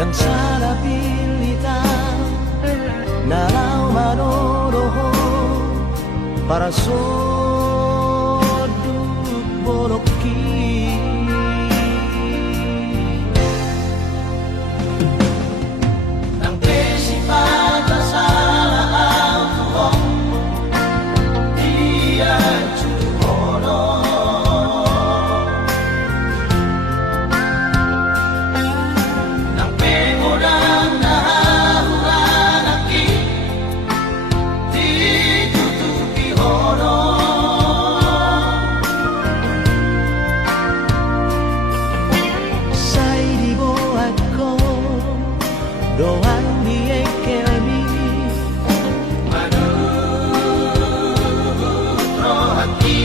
Dan sa pilita nalau manoroho para soduk boloki nang principal basala ang tuhong dia chuhono nang pengorang nahahuran aki ditutupi hono sai di boatko doang diekemi manutro hati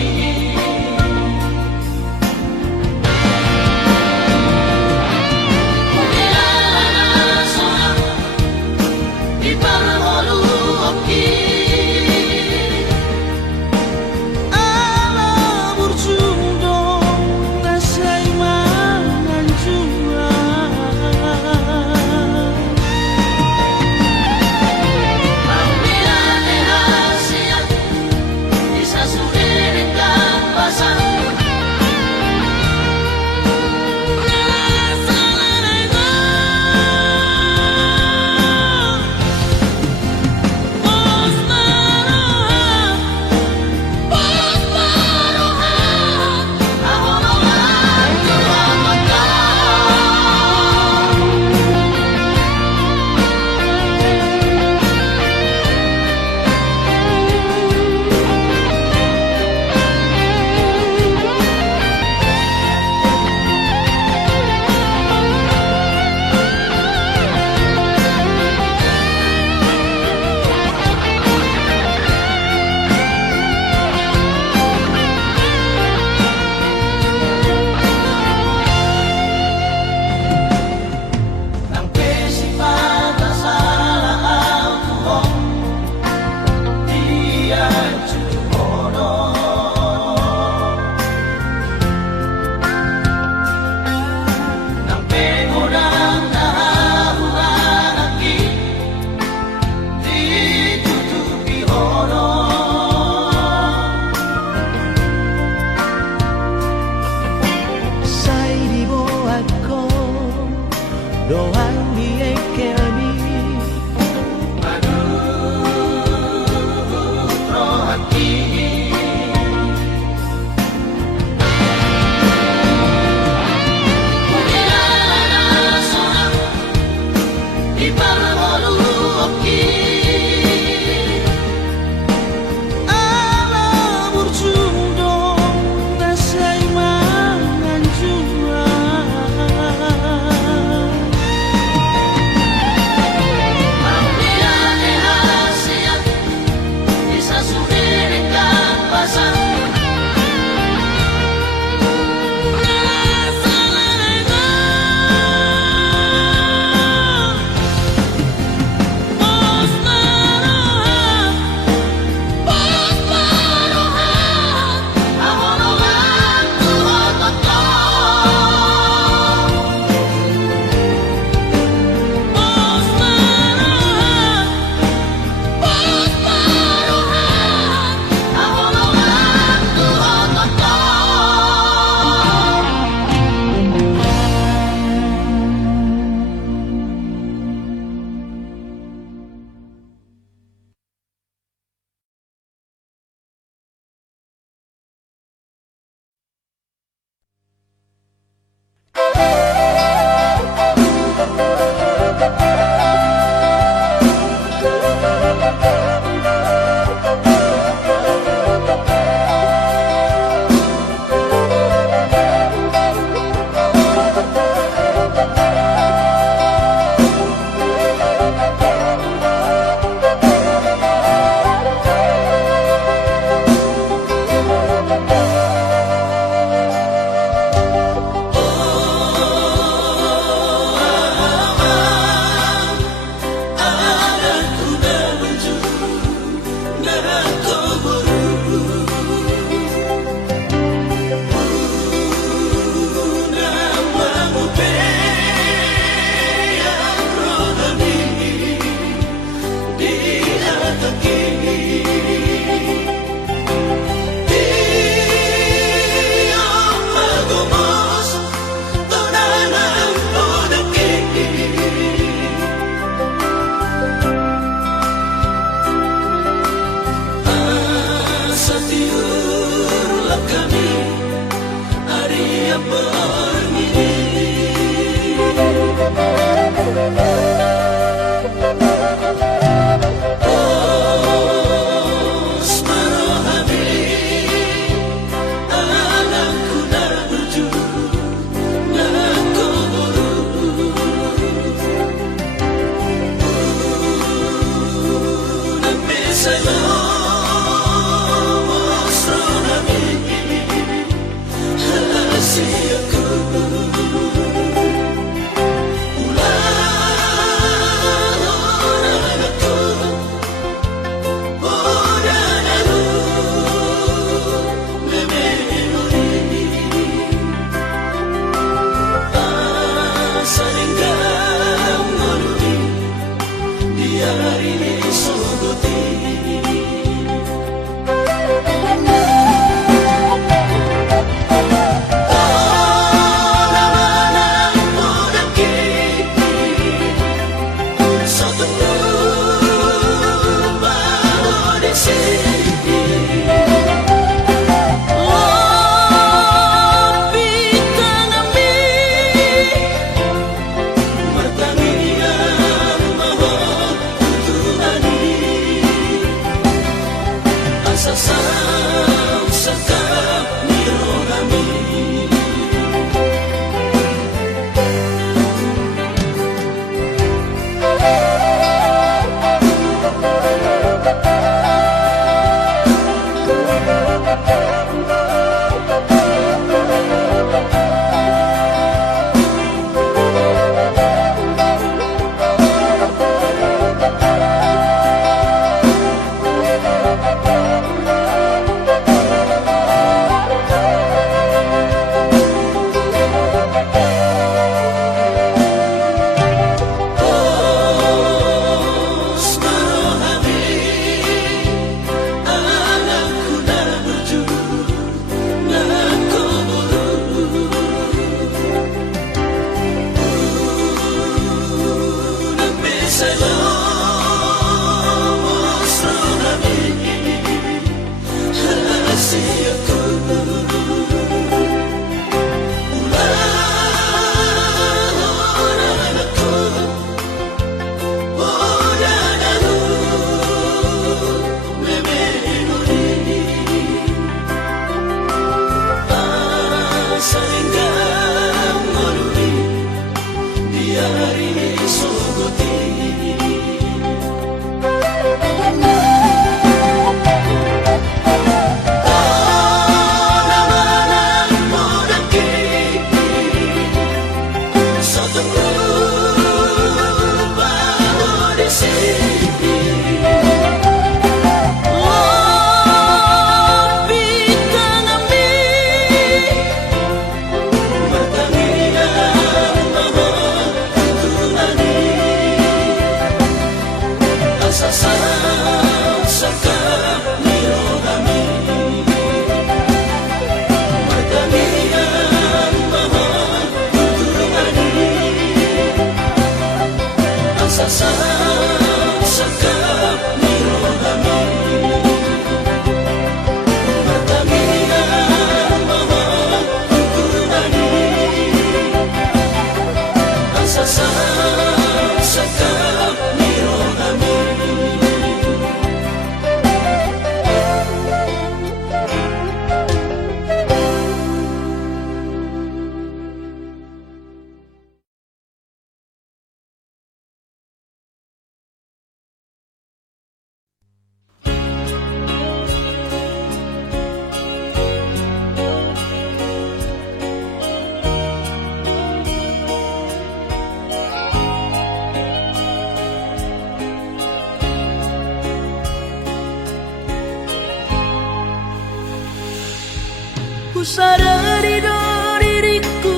sadari do diriku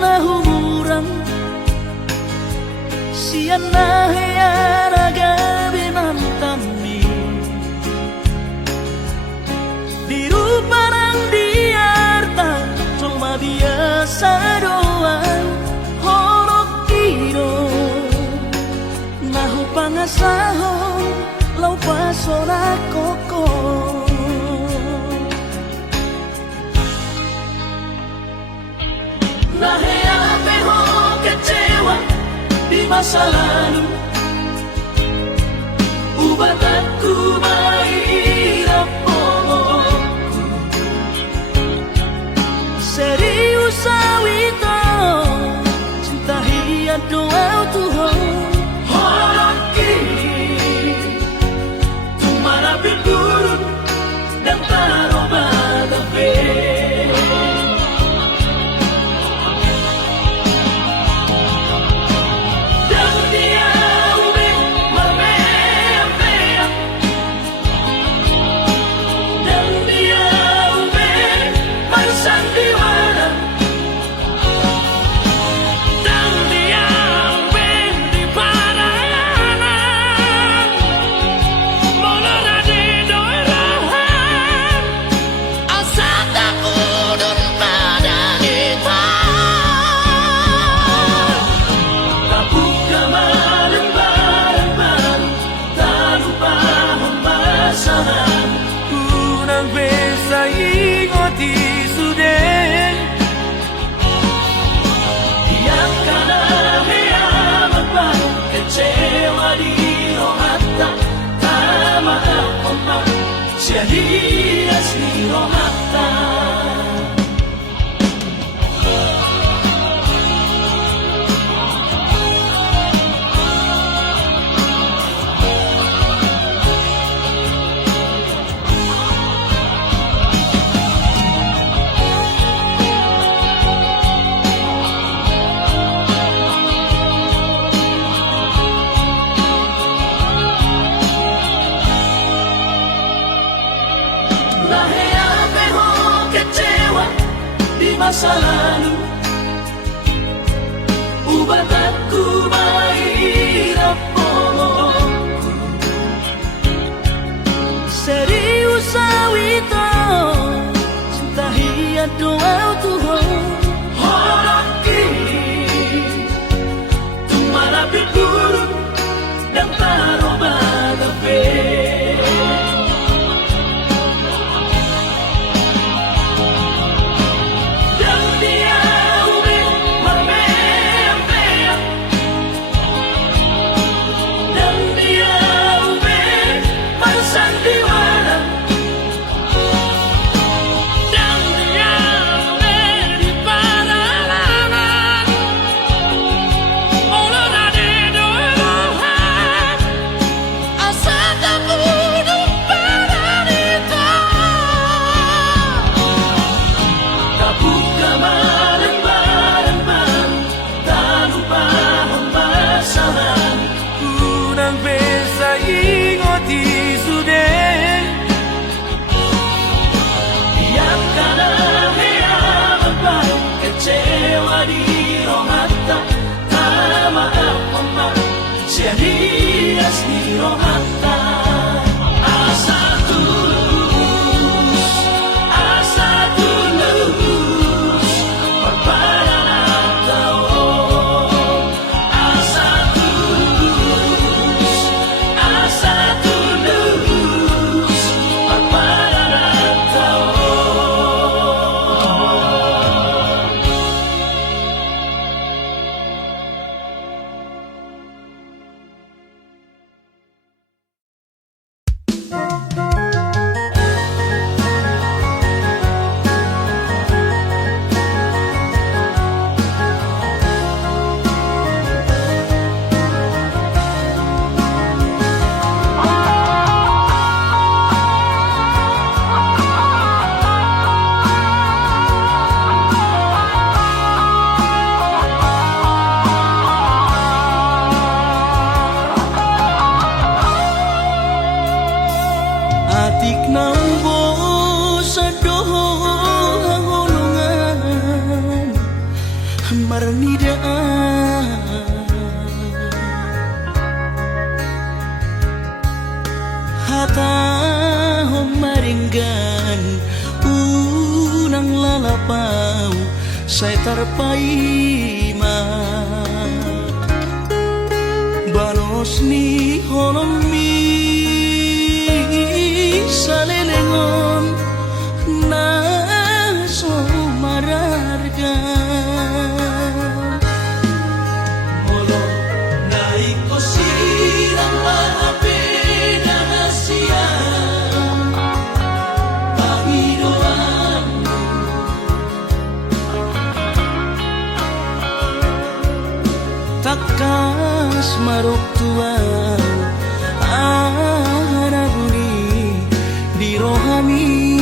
na humuran sian na heyara gabi nantami diru parang diarta cuma biasa doang horok kiro nahu pangasahon lau pasora koko nahea peho kecewa di masa lalu ubat aku mahirap pomoku serius awito cinta hiat doa Tuhan horok kini tumara biburut dan taroba tafe ingoti sudah yang kana heamat baru kecewa di rohata tama apa sia-sia si rohata nahea peho kecewa di masa lalu ubat aku mahirap pomoku serius awito cinta hiat doa Tuhan horok kini tumara biburut dan taroba tafe ingoti sudah yang kana heamat baru kecewa di rohata tama apa sia-sia si rohata penidaan hata maringgan unang lalapau saya tarpaima banos ni holomi salelengon na so mararga molo naiko sirang maapi na siya Panginoon takas marok tuan anaguni di rohani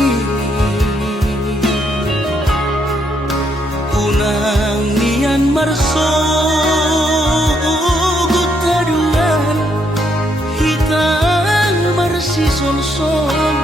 unang nian marsogot haduan hitang marsi sol-solan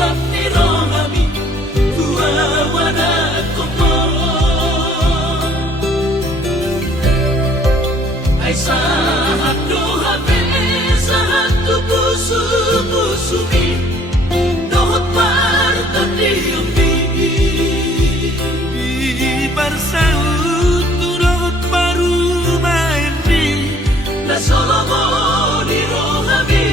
tapi rohami tua wana komo ai sahat doha be sahat busu busumi dohot par tadi umbi Barsaut turut baru main di la solo di rohami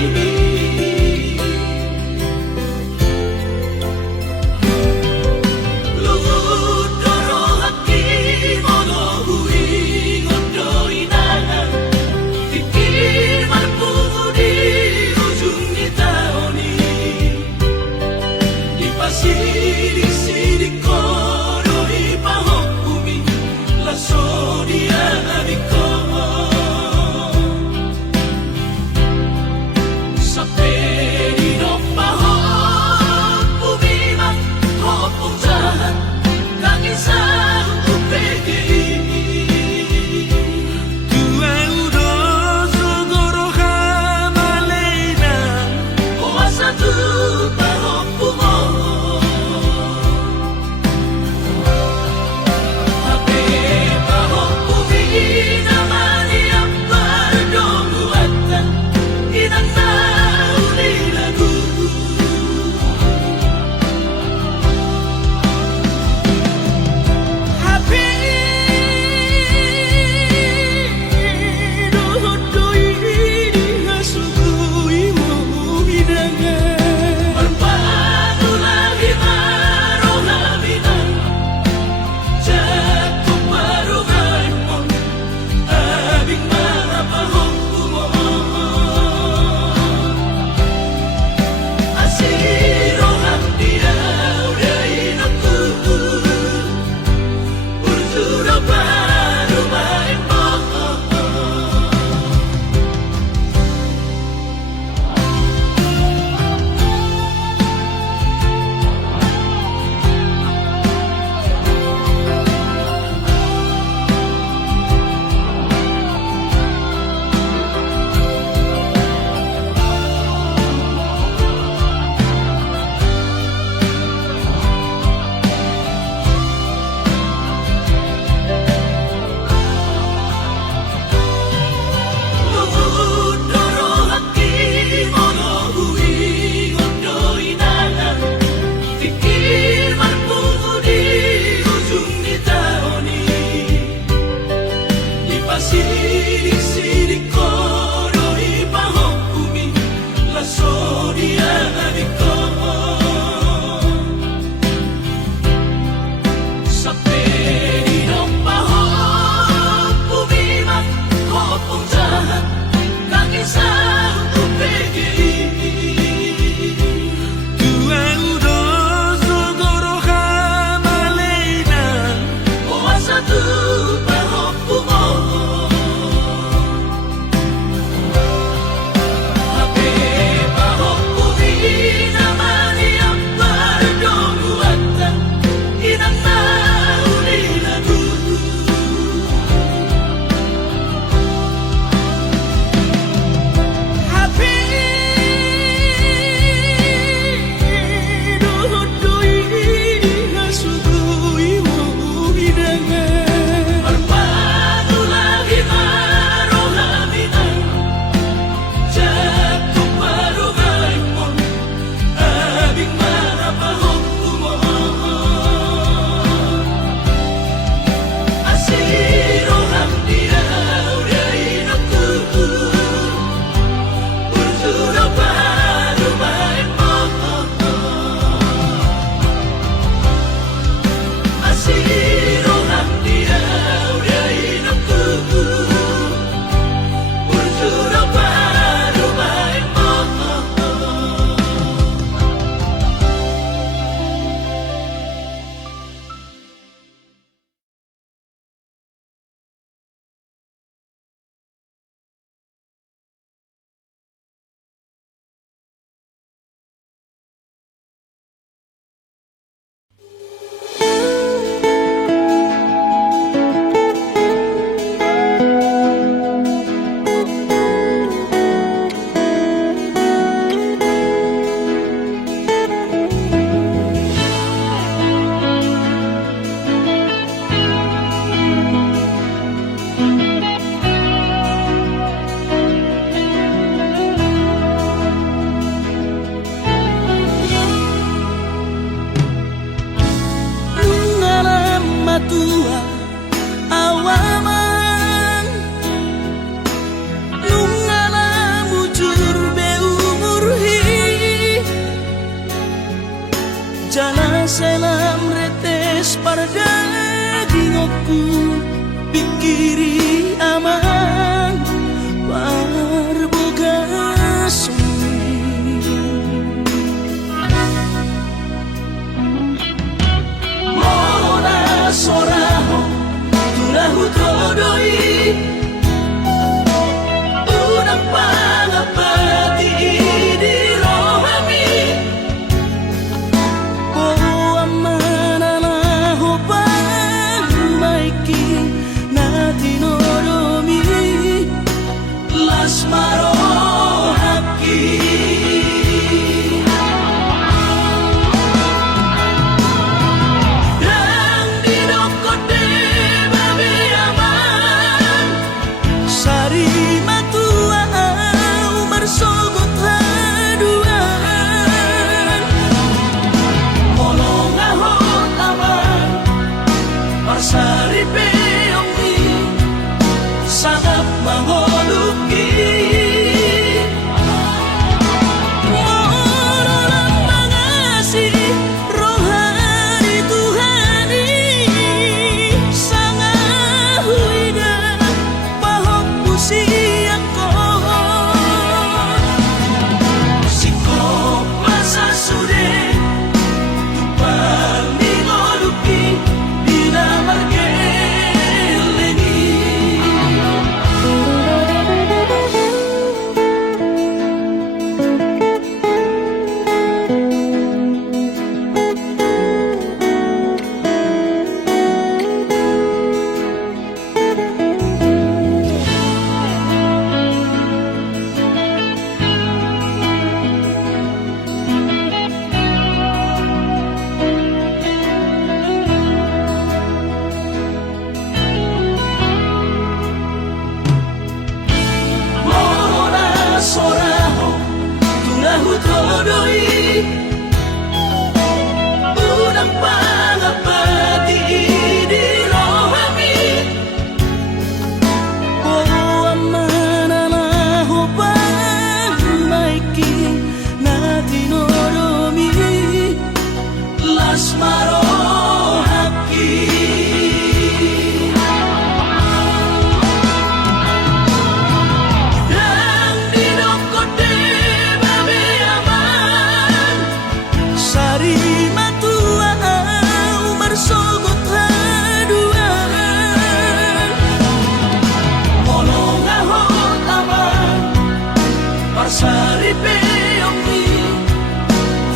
Parsari peyoki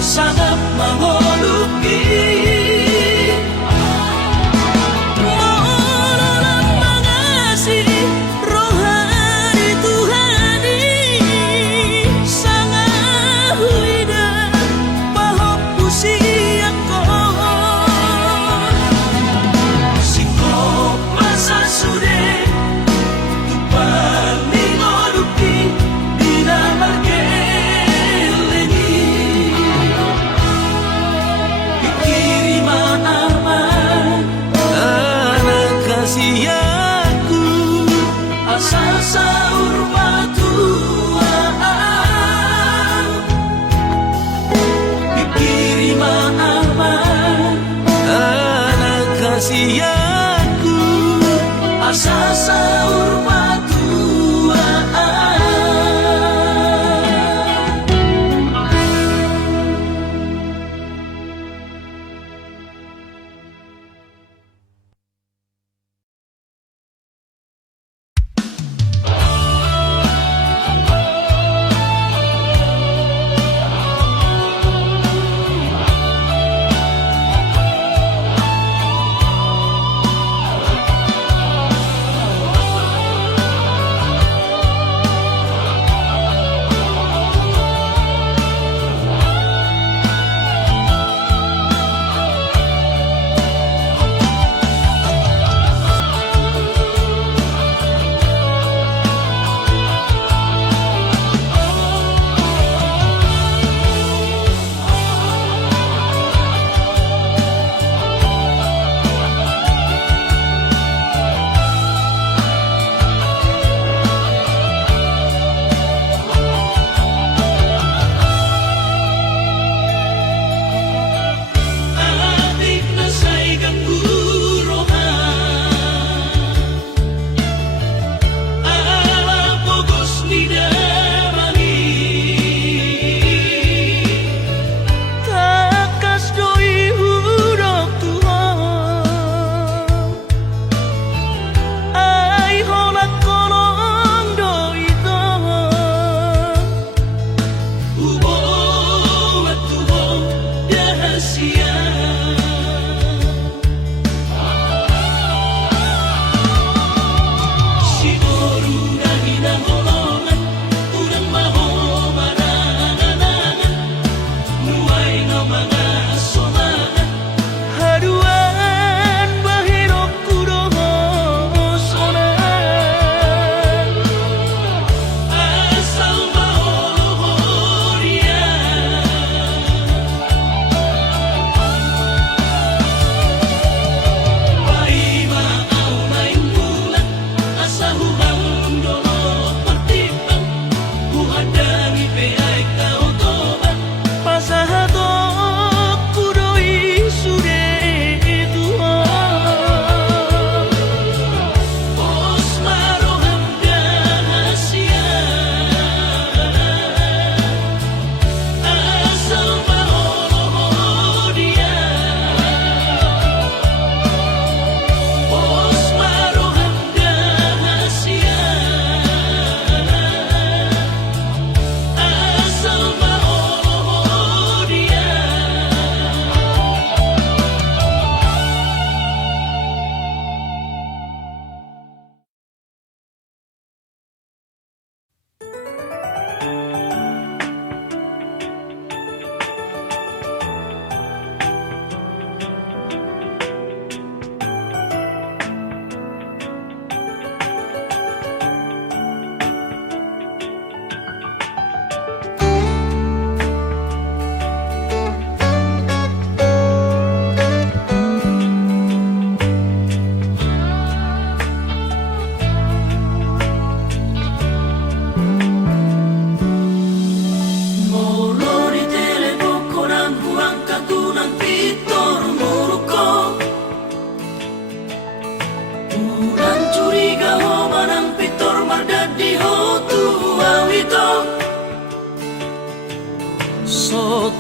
sangat mengoluki Mohon mengasihi rohani Tuhani sangat huida bahop pusiako Sikop masa sude Tupan mengoluki Dina margeleni Ikiriman aman anak kasih aku Asal sahur batuan Ikiriman aman anak kasih aku Asal sahur batuan Adik nasay ganggurohan Ala pogos ni damani takas doi hurok Tuhan ai holak kolong doi Tuhan Ubo at tubo dahasya Siguro na hinahulongan Unang maho mananangan Nuay nga mga somangan haduan bahirok kudohosonan Asal maholohorian Pai maaw na imbulan Asa hubang dolot pertimbang Buhadami pe ay kautoban pasahatok kudoi sude Tuhan Pos maroham dahasya Asal maholohorian Pos maroham dahasya Asal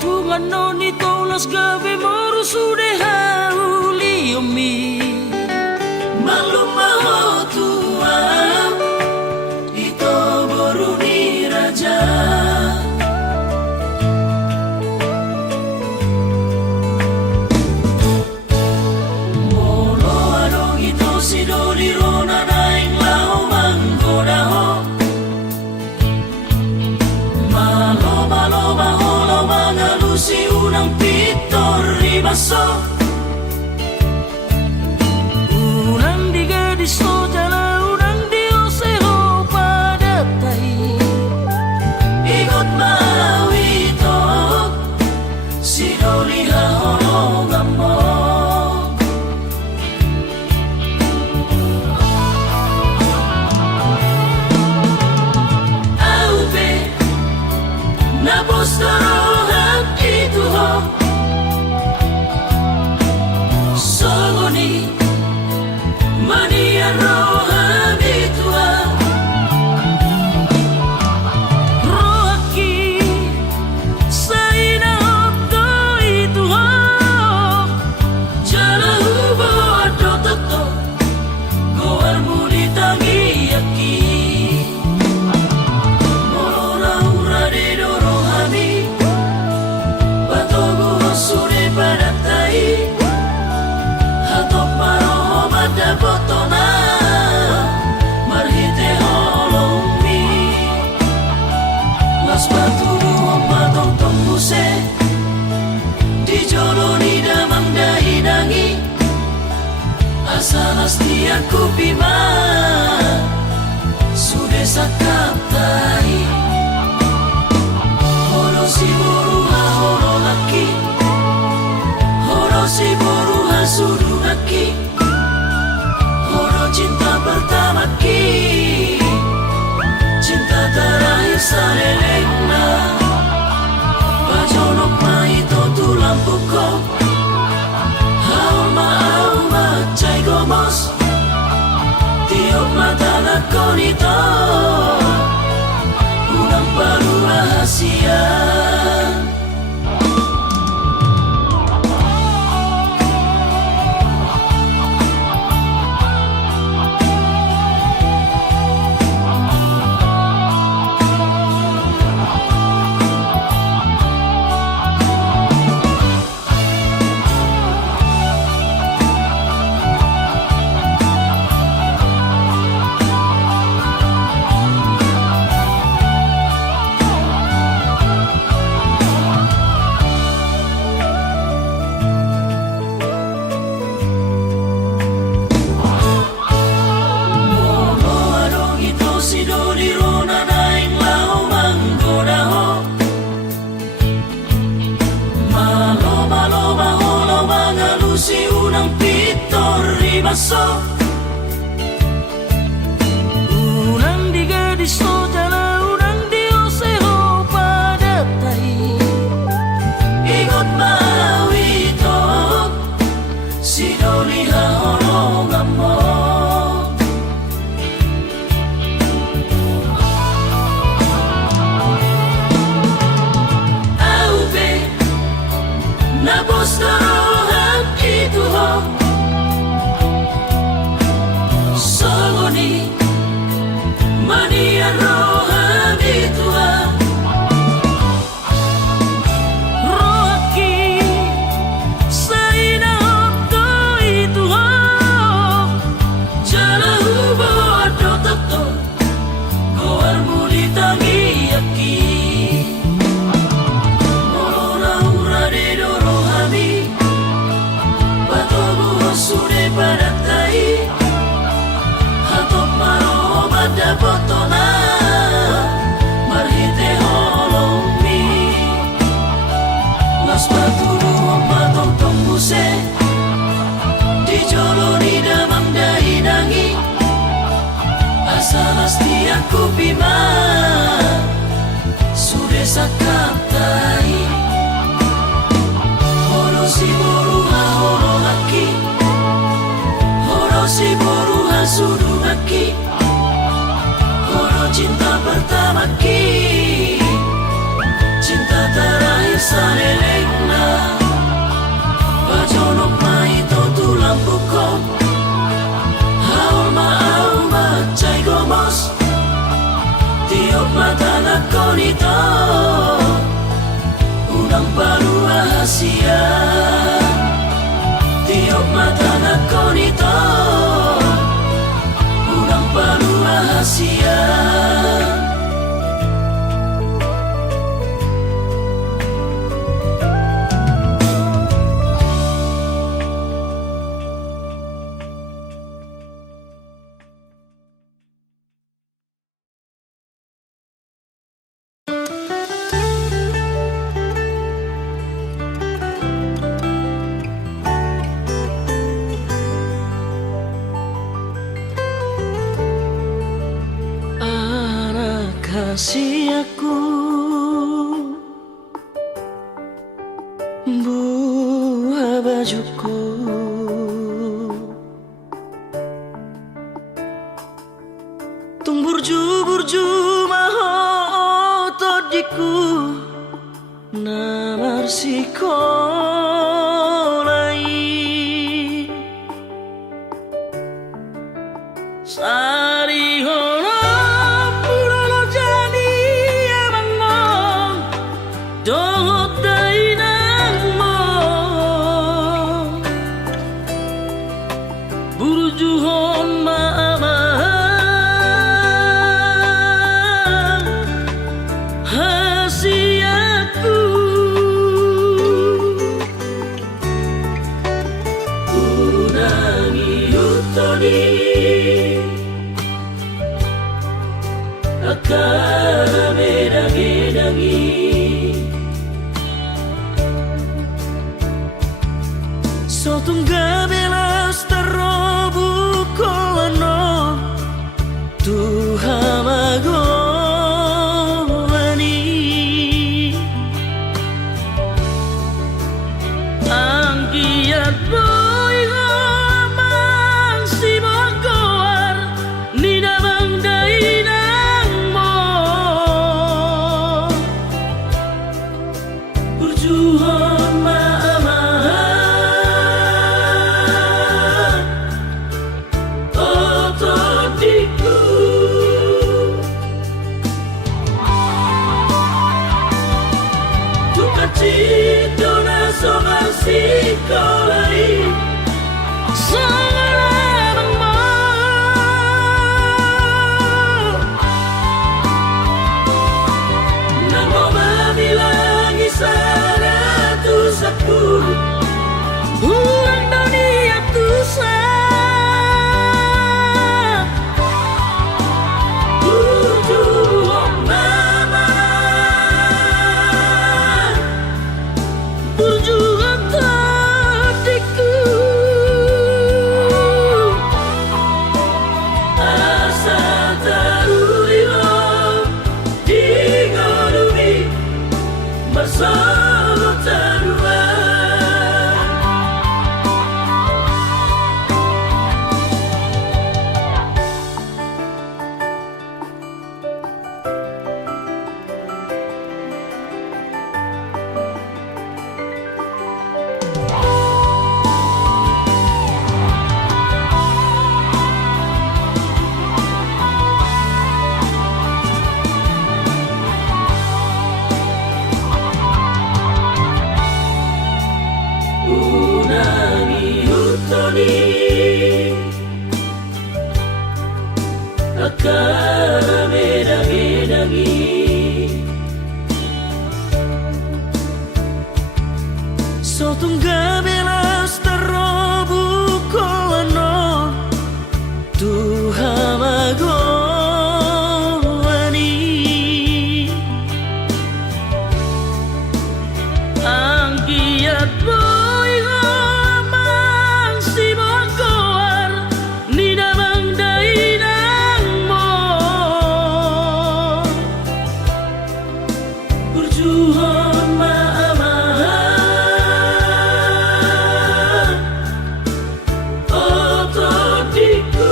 Tungan ni tolas gabe moru sude hauli omi Malum maho tua Ito boru ni raja Maloma holo mga lusi unang pitor ribaso. Unang di gadis o jala unang dioseho padatay. Ikot malawito sinoliha holongan mo. Aupe napostorohan itu ho sogoni mania rohan itu ha Rohaki saina hotto itu ho jala hubo ado toto goar muli tangi yaki morora ura de doro hami batogo sure padatai hatok maroho mada botona marhite holongi las baturu matong tombuse di joloni damang dahi dangi asalas tiaku bima sudah sakaptai horo si boruha horo laki horo si boruha sudu laki horo cinta pertama ki cinta terakhir salelengna bajonok maito tulang pokok hauma auma cai gomos tiup mata lakonito ulang baru rahasia. Si unang pitor ribaso unang di gadis o jala unang dioseho padatay. ikot malawito sinoliha holongan mo. Aupe napostorohan itu ho sogoni mania rohan itu ha Rohaki saina hotto itu ho jala hubo ado toto goar muli tangi yaki morora ura de doro hami batogo sure padatai hatok maroho mada botona marhite holongi las baturu matong tombuse di joloni damang dahi dangi asalas tiaku bima sudah sakaptai horo si boruha horo laki horo si boruha sudu laki horo cinta pertama ki cinta terakhir salelengna bajonok maito tulang pokok hauma auma cai gomos tiup mata lakonito ulang baru rahasia. Tiup mata lakonito ulang baru rahasia. rahasiaku, buah bajuku, tung burju-burju maho todiku namar sikolai sari hono purono jani emang mo dohot dainang mo burju hon maamah hasiaku unangi utoni akara medangi-dangi sotungga belas tarobu kono Tuhan magowani angkiat boy hamang si bogor nina bangdainang mo berjuang maamah otodiku tukacito na sobat sikolai sangaramang mo nang mabilang isa na tusapul huwag daw niya tusa burjuang mama burjuang tadiku asa tarulilo di ngodumi bersama taruhan unangi utoni akara medangi-dangi sotungga belas tarobu kono Tuhan magowani angkiat boy hamang si bogor nina bangdainang mo berjuang maamah otodiku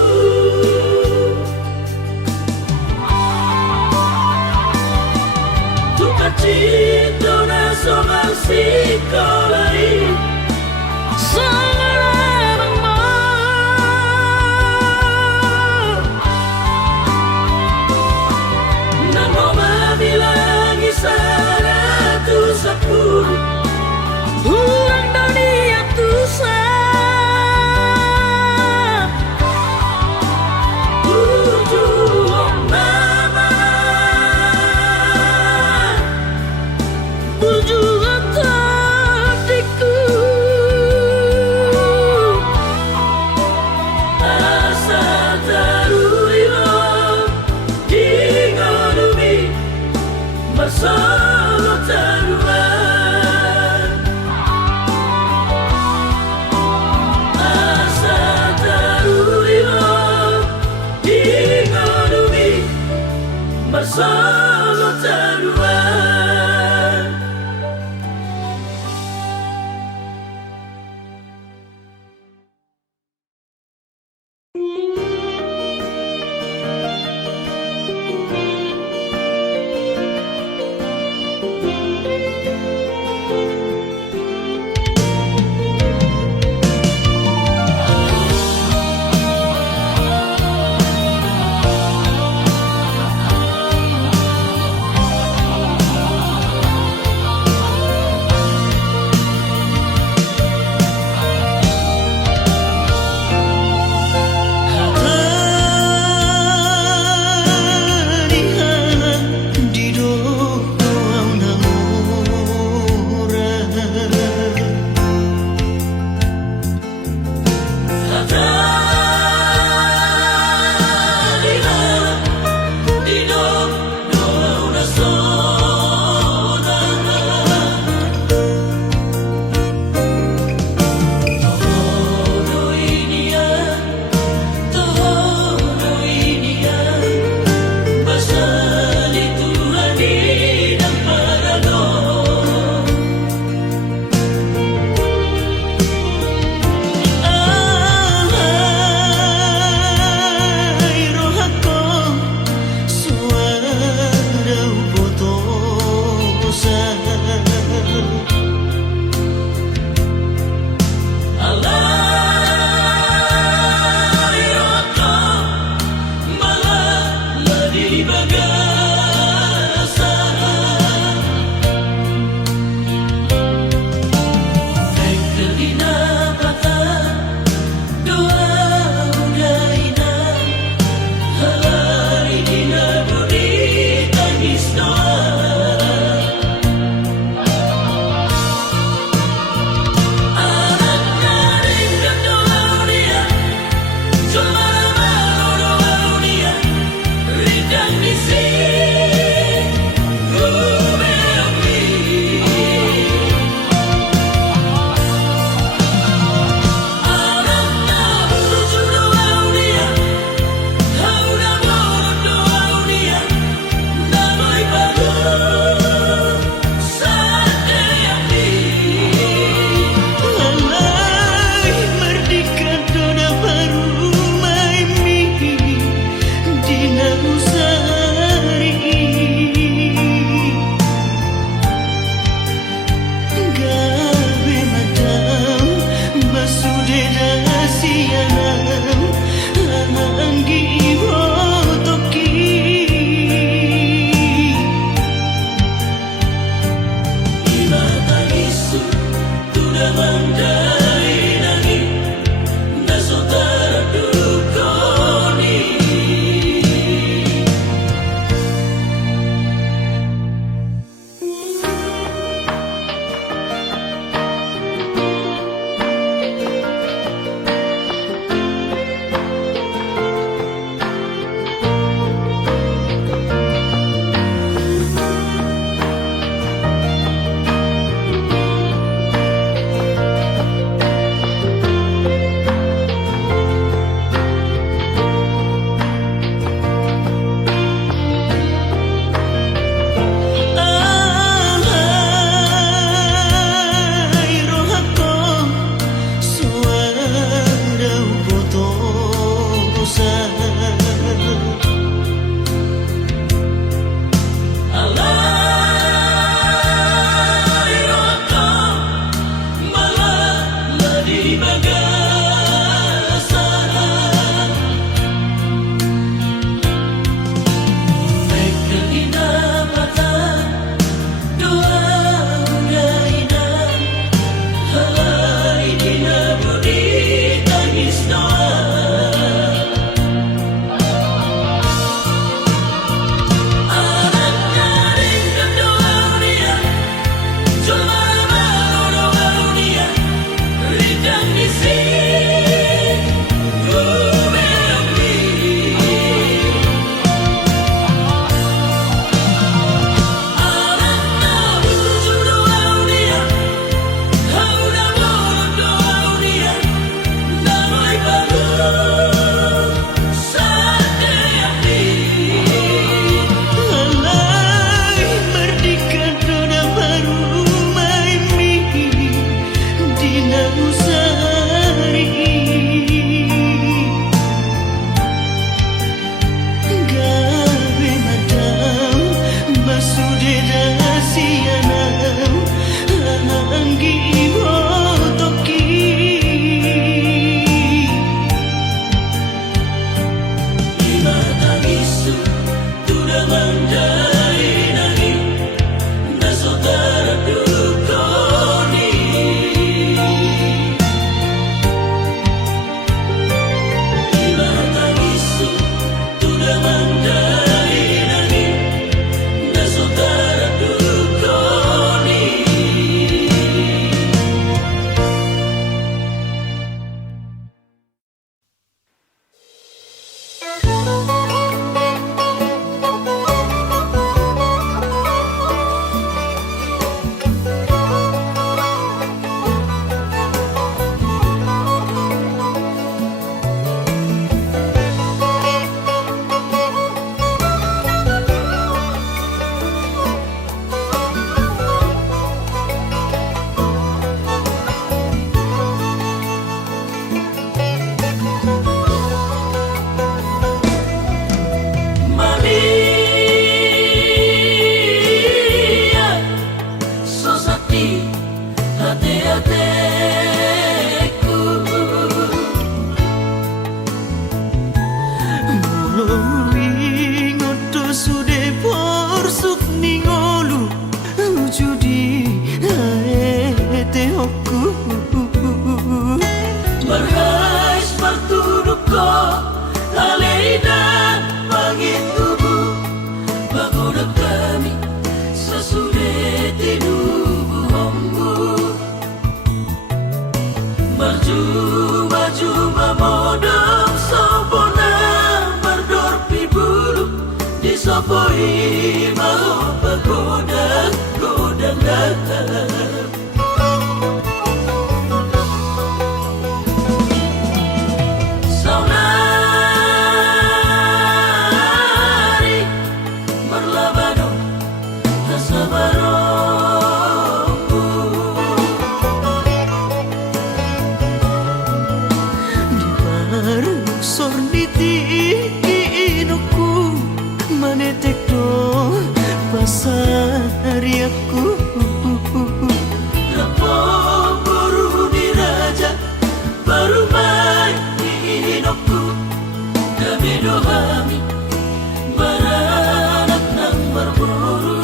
tukacito na sobat sikolai sangaramang mo nang mabilang isa na tusapul huwag daw niya tusa burjuang mama burjuang tadiku asa tarulilo di ngodumi bersama taruhan asa tarulilo di ngodumi bersama tinubuhongmu Maju memodong sopona merdorpi bulu disopoi mau pagoda godang datang Saunari merlabado hasabarongku Parusor nitiinuku manetekno pasariaku Lapo buru diraja baru main hidupku Kami dohami beranak nang berburu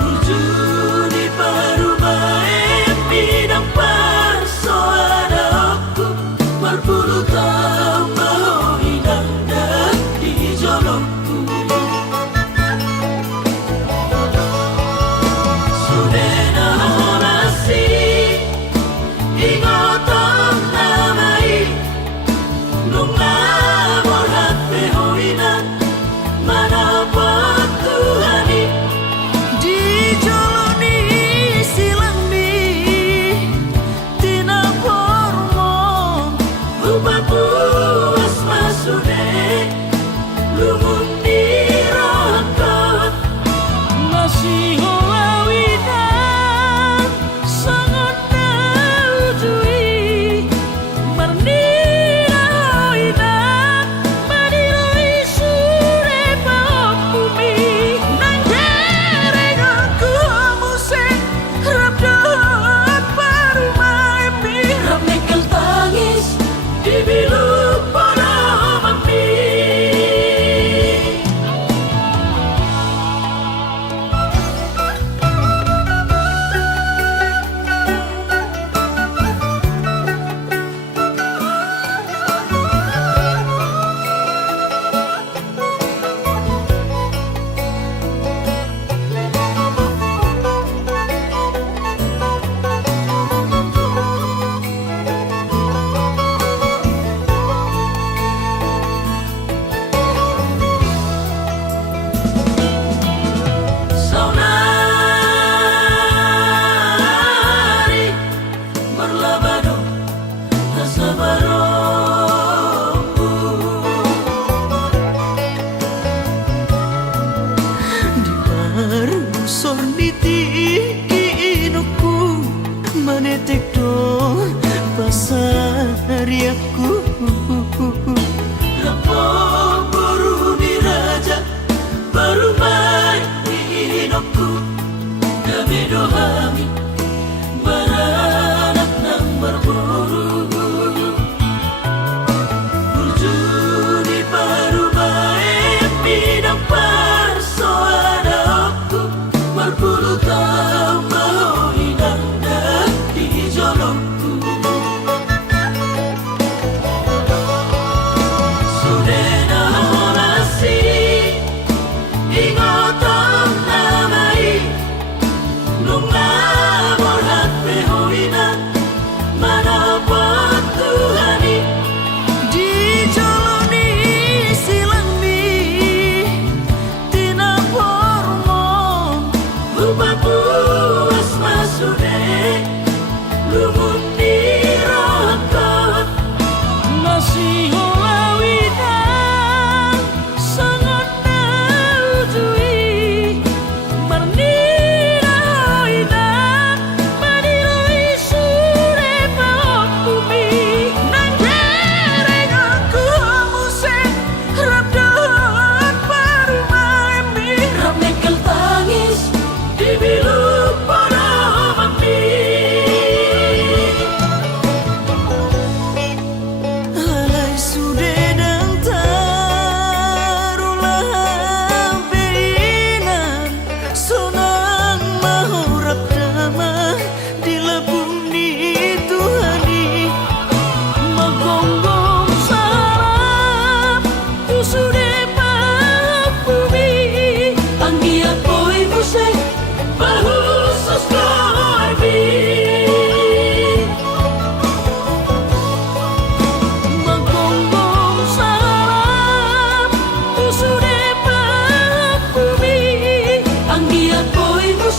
Bujuni baru main bidang persoada aku Berpuluh tahun mau indah di jolokku Sudena horasi ingotom namai Nung labor hati hoina mana patuhani di joloni silangmi tina hormon Ubah puas masude lumun dirokot masih ngolawinan sangat naujui marnina hoinan madiroi sure paopumi nang derengku musik rabdot parumai mi Ramikel tangis di bilu pada mami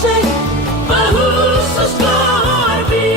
se bahu skorbi.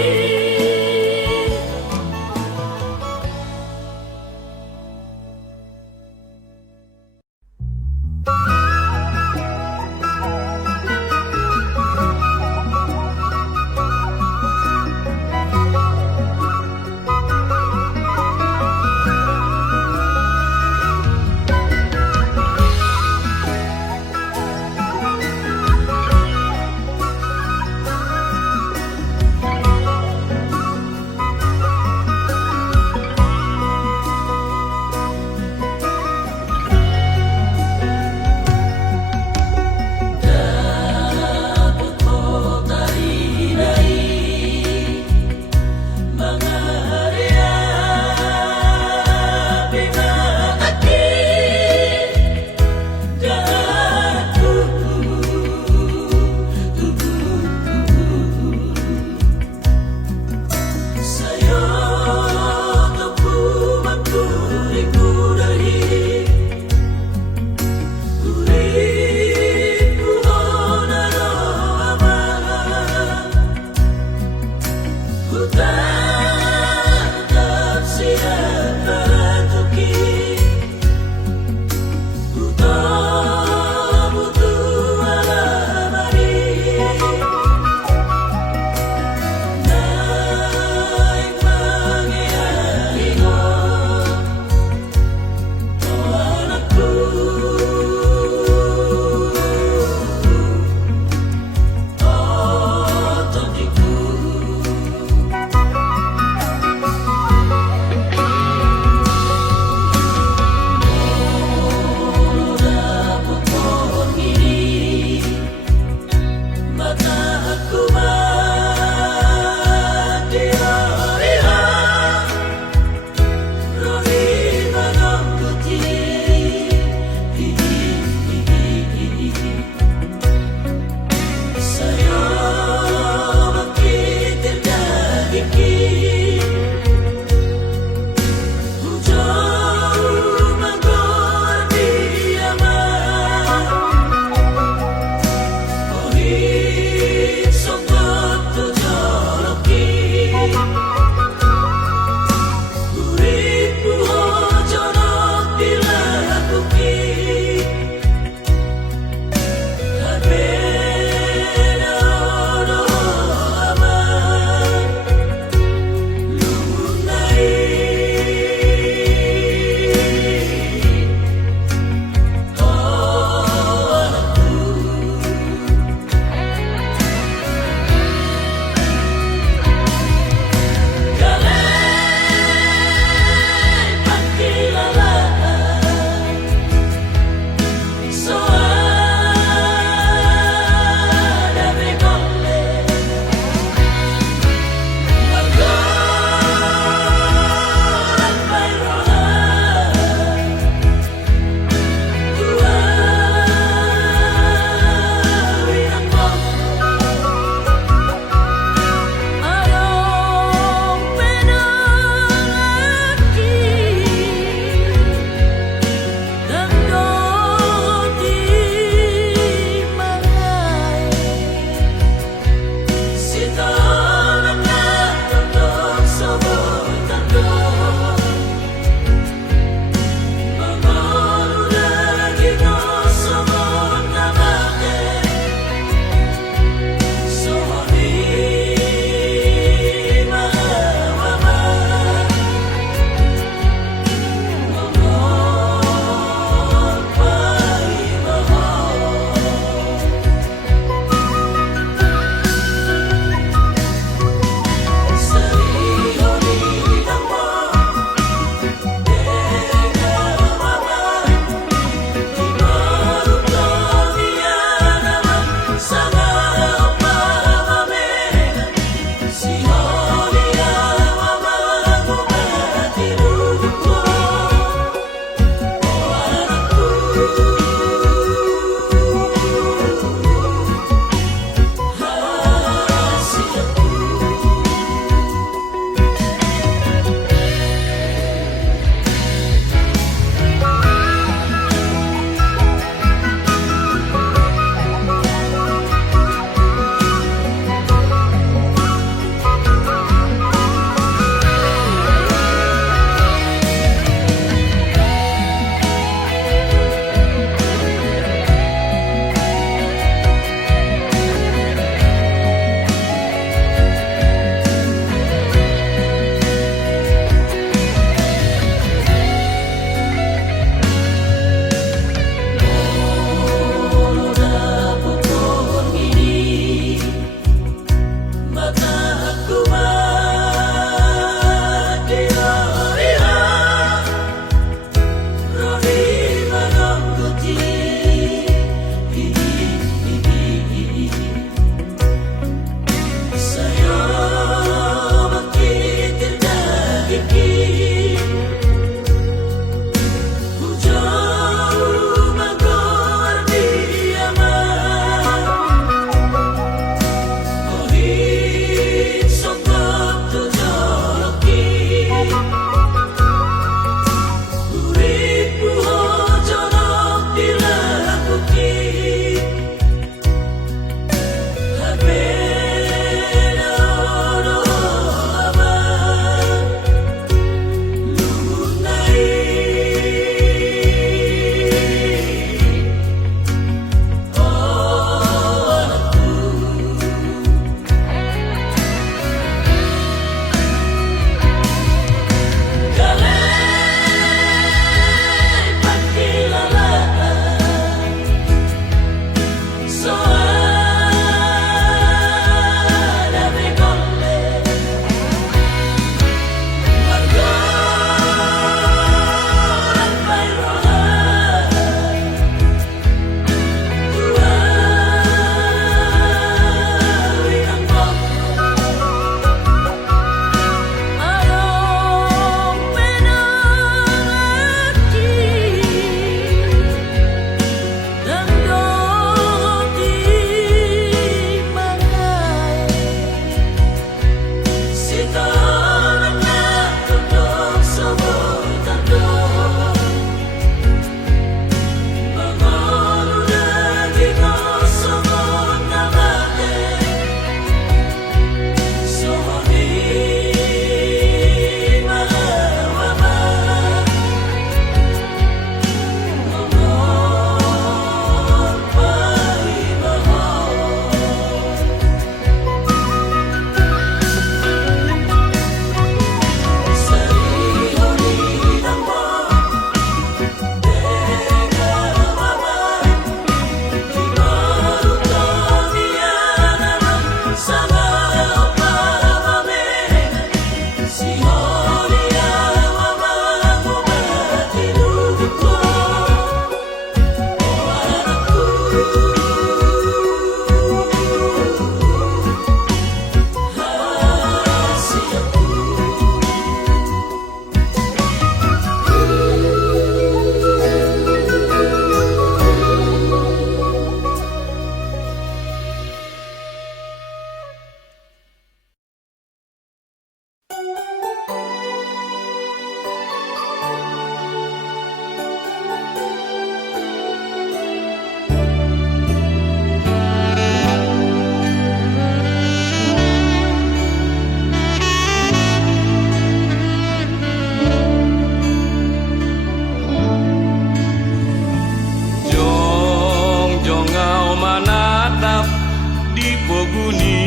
di poguni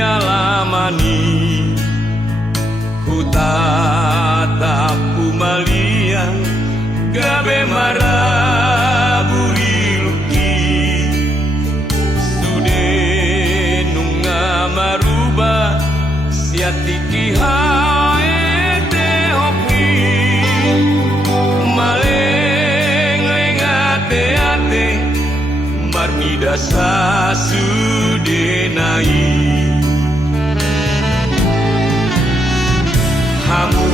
alamani hutatap pumalia gabe maraburi luki sude nunga maruba siatiki haete hoki maleng lengate ate marmida sasudenai hamu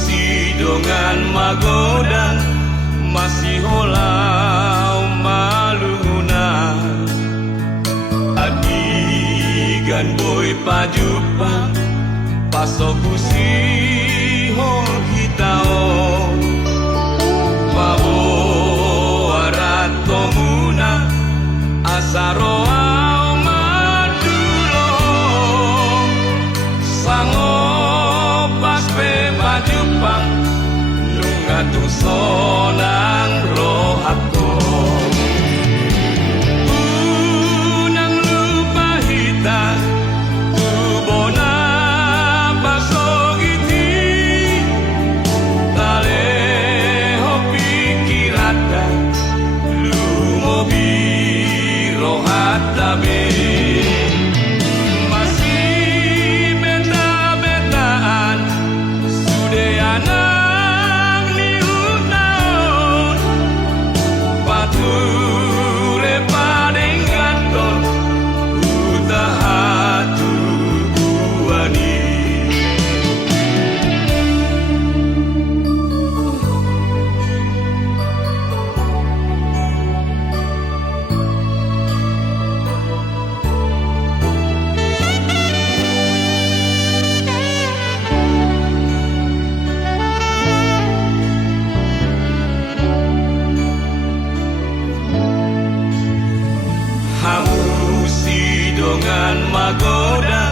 sidongan magoda masih holau maluna adigan boy pajupa pasokusi hol hitao pabo aratomuna asaroa madulo sango paspe pajupang nungatu sonang rohako unang lupa hita tubona pasogiti tale hopi kirata lumobi rohatabe masih beta-betaan sude anak niunaon pature padeng ganton utahatu buani sidongan magoda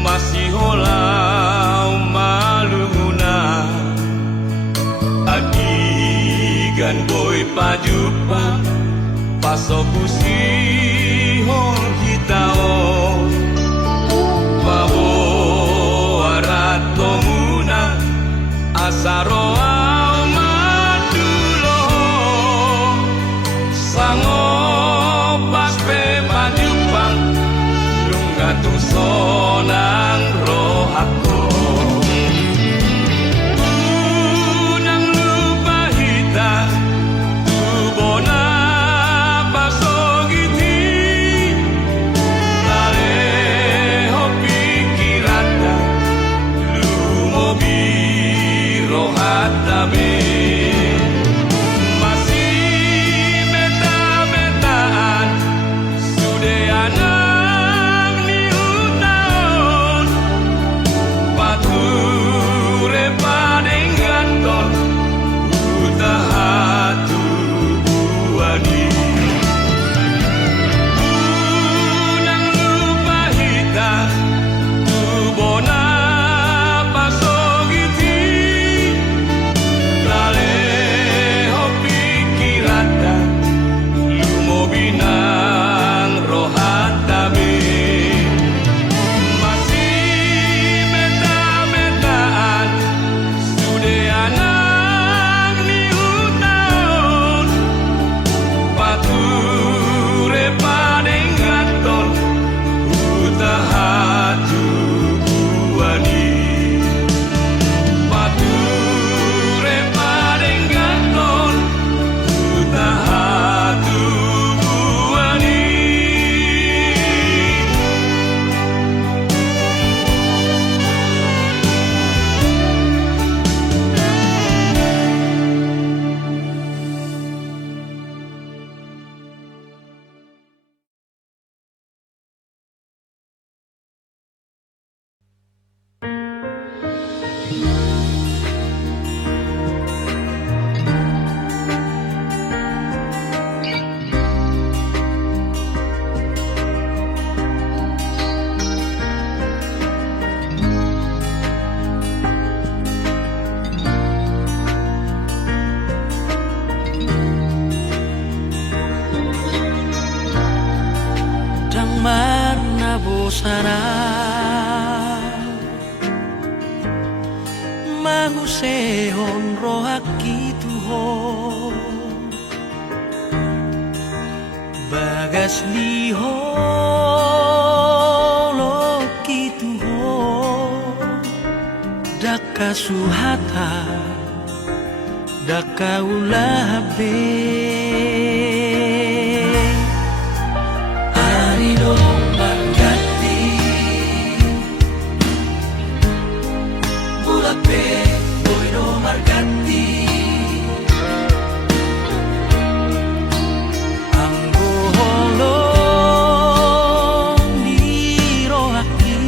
masih holau maluna adigan boy pajupa pasokusi hol hitao pabo aratomuna asaroa madulo sango paspe pajupang nungatu sonang rohako unang lupa hita tubona pasogiti tale hopi kirata lumobi rohatabe masih beta-betaan sude anak niunaon pature padeng ganton utahatu buani unang lupa hita tubona pasogiti tale hopi kirata lumobinang rohata marna bosana Mahusehon rohaki Tuhan Bagas liholo Tuhan Daka suhata Daka ulabe Arido margati Bulape Boiro margati Anggo holong ni rohaki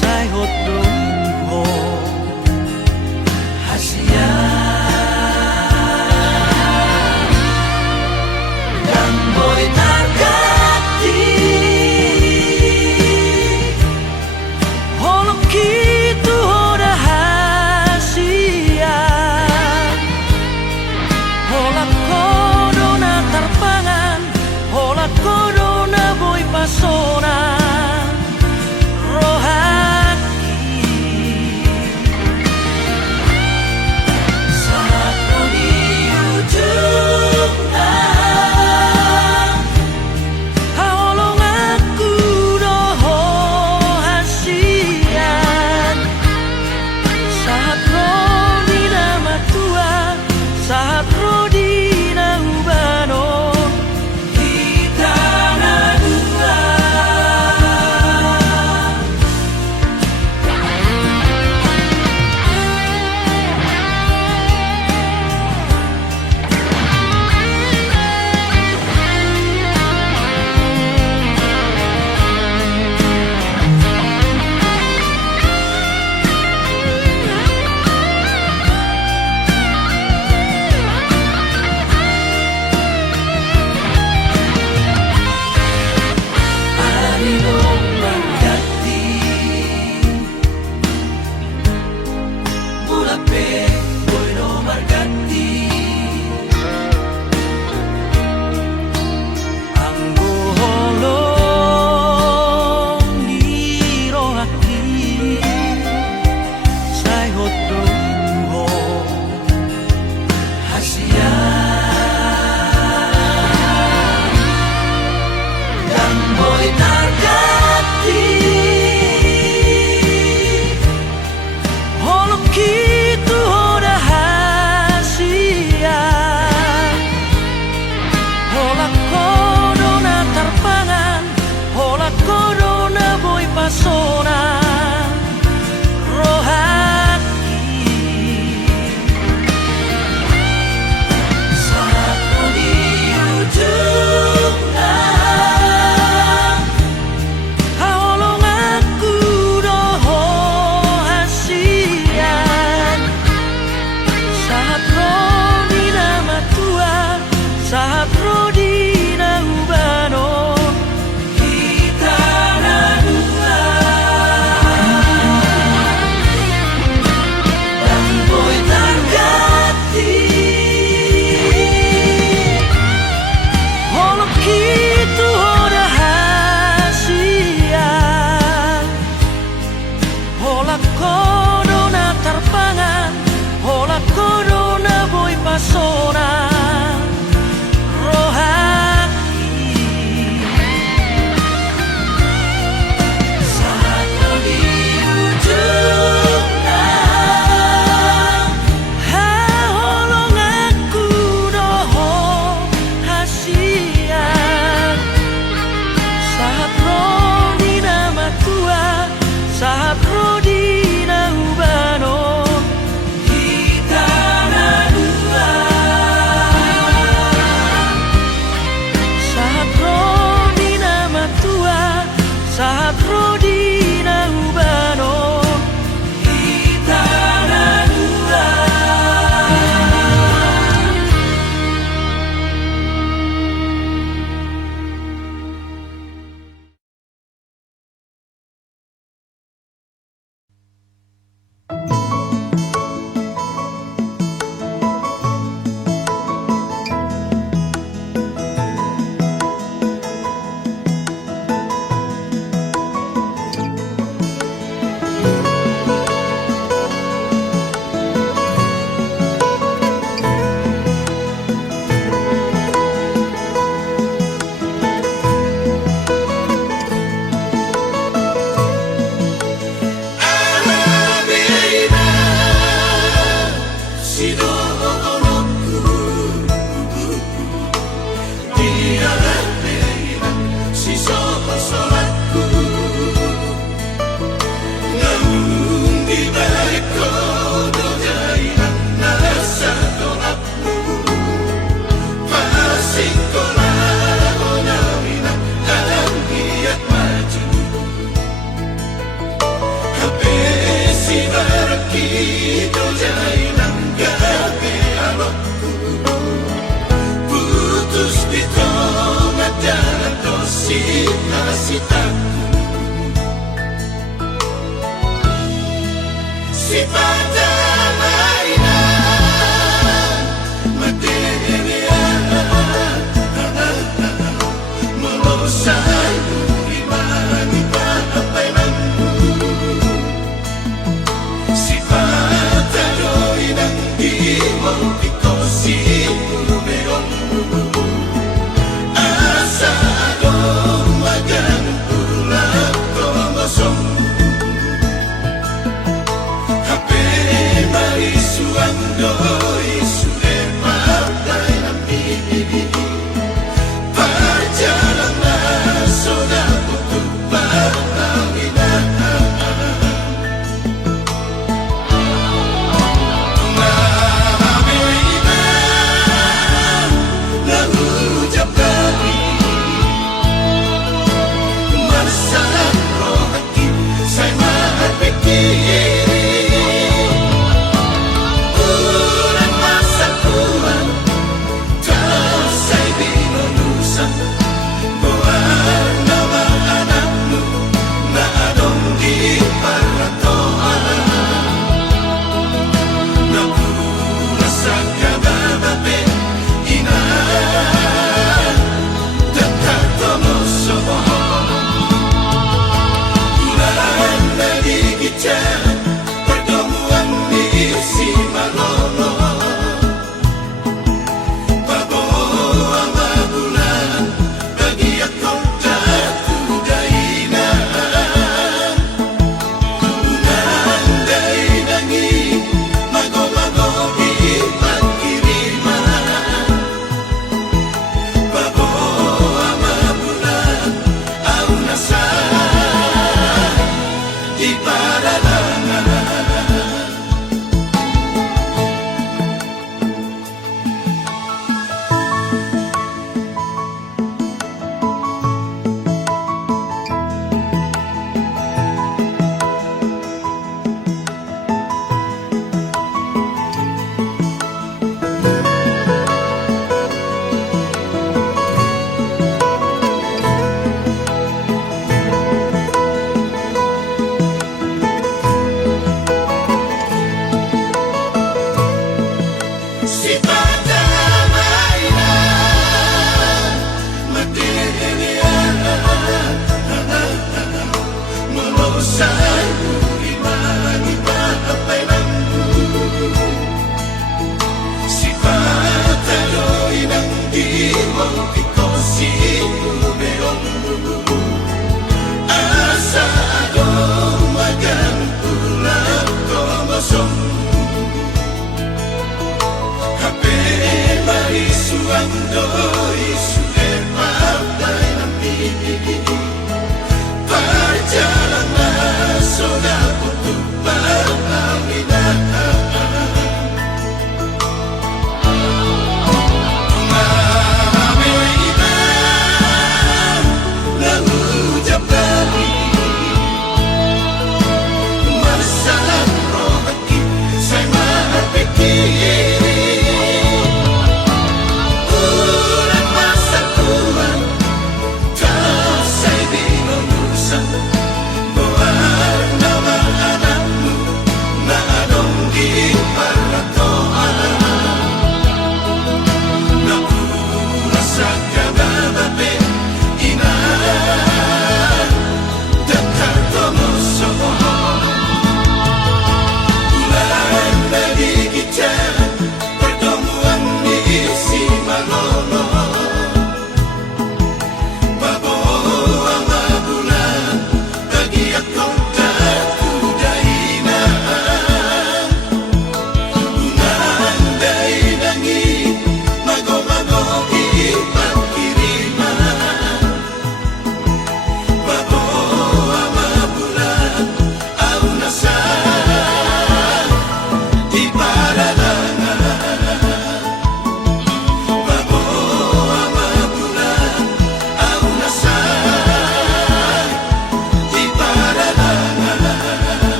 Sai hot dong hasia Dan boy targati Holong kitu hoda hasia Holak kodona tarpangan Holak kodona boy pasona rohaki Saat kau di ujungnya Holong aku doho hasian Saat rodina matua Saat rodina ubano Kita na dua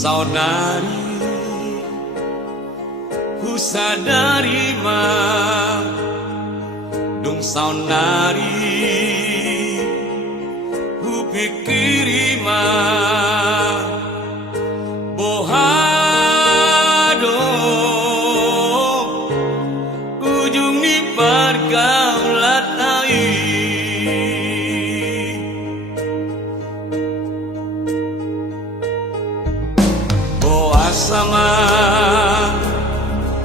saudari ku sadari ma dong saudari ku pikiri ma bohado ujung ni pergaulan ai sama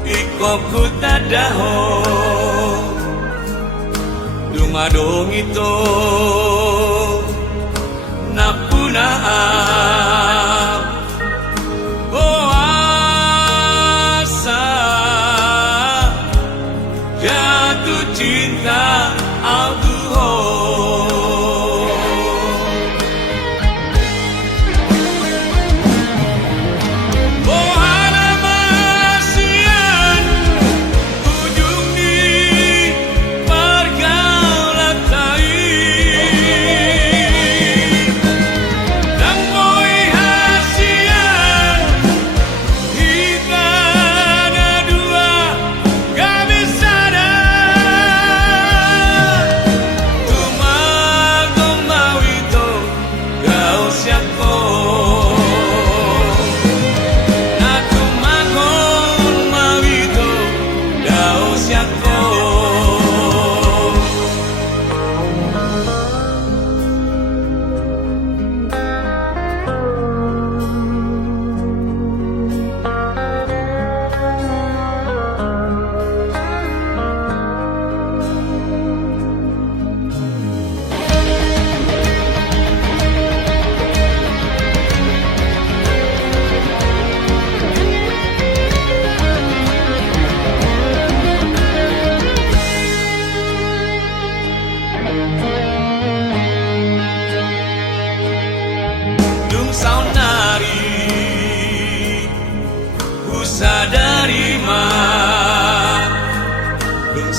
ikoku tadaho dumadong ito napunaap boasa jatuh cinta alduho sadari ma dong